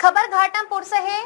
खबर घाटमपुर से है।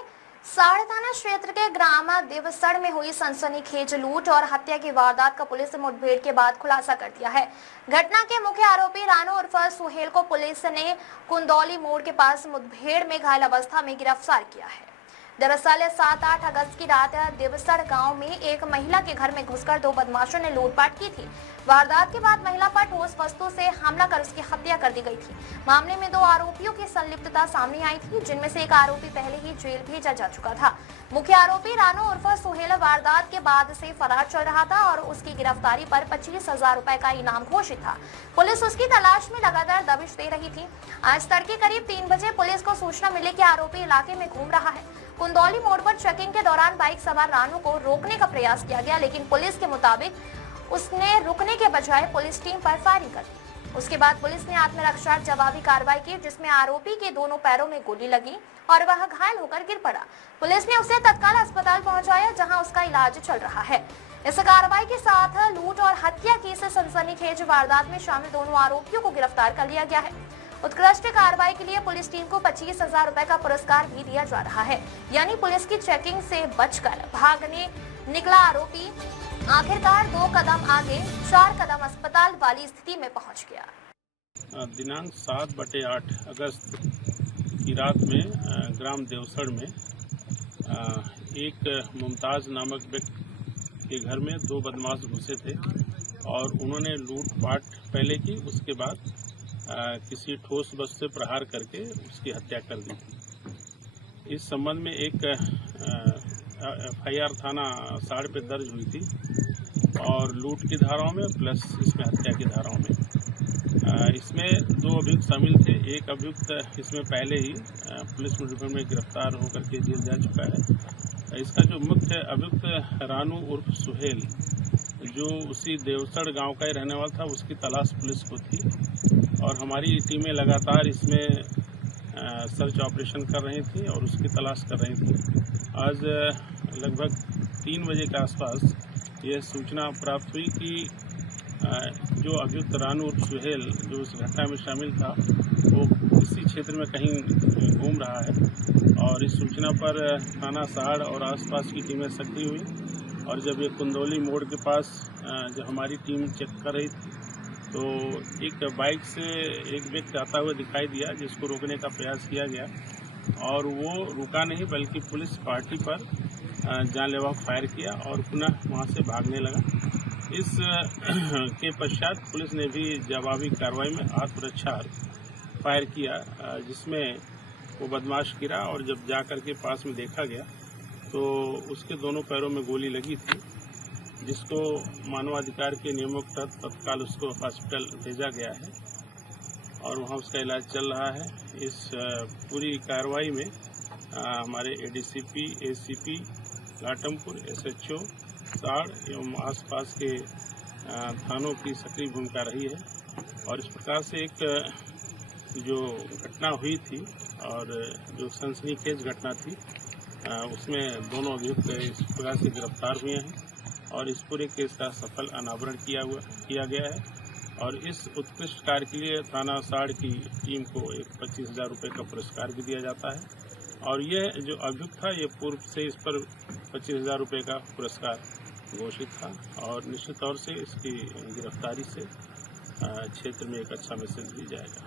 साड़ थाना क्षेत्र के ग्राम देवसड़ में हुई सनसनीखेज लूट और हत्या की वारदात का पुलिस ने मुठभेड़ के बाद खुलासा कर दिया है। घटना के मुख्य आरोपी रानू उर्फ सुहेल को पुलिस ने कुंदौली मोड़ के पास मुठभेड़ में घायल अवस्था में गिरफ्तार किया है। दरअसल 7-8 अगस्त की रात देवसड़ गांव में एक महिला के घर में घुसकर दो बदमाशों ने लूटपाट की थी। वारदात के बाद महिला पर ठोस वस्तु से हमला कर उसकी हत्या कर दी गई थी। मामले में 2 आरोपियों की संलिप्तता सामने आई थी, जिनमें से एक आरोपी पहले ही जेल भेजा जा चुका था। मुख्य आरोपी रानू उर्फ सुहेल वारदात के बाद से फरार चल रहा था और उसकी गिरफ्तारी पर 25,000 रुपए का इनाम घोषित था। पुलिस उसकी तलाश में लगातार दबिश दे रही थी। आज तड़के करीब 3 बजे पुलिस को सूचना मिली कि आरोपी इलाके में घूम रहा है। कुंदौली मोड़ पर चेकिंग के दौरान बाइक सवार रानू को रोकने का प्रयास किया गया, लेकिन पुलिस के मुताबिक उसने रुकने के बजाय पुलिस टीम पर फायरिंग कर दी। उसके बाद पुलिस ने आत्मरक्षा जवाबी कार्रवाई की, जिसमें आरोपी के दोनों पैरों में गोली लगी और वह घायल होकर गिर पड़ा। पुलिस ने उसे तत्काल अस्पताल पहुंचाया, जहां उसका इलाज चल रहा है। इस कार्रवाई के साथ लूट और हत्या की इस सनसनीखेज वारदात में शामिल दोनों आरोपियों को गिरफ्तार कर लिया गया है। उत्कृष्ट कार्रवाई के लिए पुलिस टीम को 25,000 रुपए का पुरस्कार भी दिया जा रहा है। यानी पुलिस की चेकिंग से बचकर भागने निकला आरोपी आखिरकार 2 कदम आगे 4 कदम अस्पताल वाली स्थिति में पहुंच गया। दिनांक 7/8 अगस्त की रात में ग्राम देवसड़ में एक मुमताज नामक व्यक्ति के घर में 2 बदमाश घुसे थे और उन्होंने लूटपाट पहले की। उसके बाद किसी ठोस वस्तु से प्रहार करके उसकी हत्या कर दी थी। इस संबंध में एक FIR थाना साड़ पे दर्ज हुई थी और लूट की धाराओं में प्लस इसमें हत्या की धाराओं में। इसमें 2 अभियुक्त शामिल थे। एक अभियुक्त इसमें पहले ही पुलिस मुठभेड़ में गिरफ्तार होकर के जेल जा चुका है। इसका जो मुख्य अभियुक्त रानू उर्फ सुहेल, जो उसी देवसड़ गांव का ही रहने वाला था, उसकी तलाश पुलिस को थी और हमारी टीमें लगातार इसमें सर्च ऑपरेशन कर रही थी और उसकी तलाश कर रही थी। आज लगभग 3 बजे के आसपास यह सूचना प्राप्त हुई कि जो अभियुक्त रानू उर्फ सुहेल, जो उस घटना में शामिल था, वो इसी क्षेत्र में कहीं घूम रहा है और इस सूचना पर थाना साड़ और आसपास की टीमें सक्रिय हुई और जब ये कुंदौली मोड़ के पास जब हमारी टीम चेक कर रही थी तो एक बाइक से एक व्यक्ति आता हुआ दिखाई दिया, जिसको रोकने का प्रयास किया गया और वो रुका नहीं बल्कि पुलिस पार्टी पर जानलेवा फायर किया और पुनः वहां से भागने लगा। इस के पश्चात पुलिस ने भी जवाबी कार्रवाई में आत्मरक्षा फायर किया, जिसमें वो बदमाश गिरा और जब जाकर के पास में देखा गया तो उसके दोनों पैरों में गोली लगी थी, जिसको मानवाधिकार के नियमों के तहत तत्काल उसको हॉस्पिटल भेजा गया है और वहाँ उसका इलाज चल रहा है। इस पूरी कार्रवाई में हमारे ADCP, ACP घाटमपुर, SHO साड़ एवं आसपास के थानों की सक्रिय भूमिका रही है और इस प्रकार से एक जो घटना हुई थी और जो सनसनीखेज घटना थी, उसमें दोनों अभियुक्त इस प्रकार से गिरफ्तार हुए हैं और इस पूरे केस का सफल अनावरण किया गया है और इस उत्कृष्ट कार्य के लिए थाना साड़ की टीम को एक 25,000 रुपये का पुरस्कार भी दिया जाता है और यह जो अभियुक्त था, ये पूर्व से इस पर 25,000 रुपये का पुरस्कार घोषित था और निश्चित तौर से इसकी गिरफ्तारी से क्षेत्र में एक अच्छा मैसेज भी जाएगा।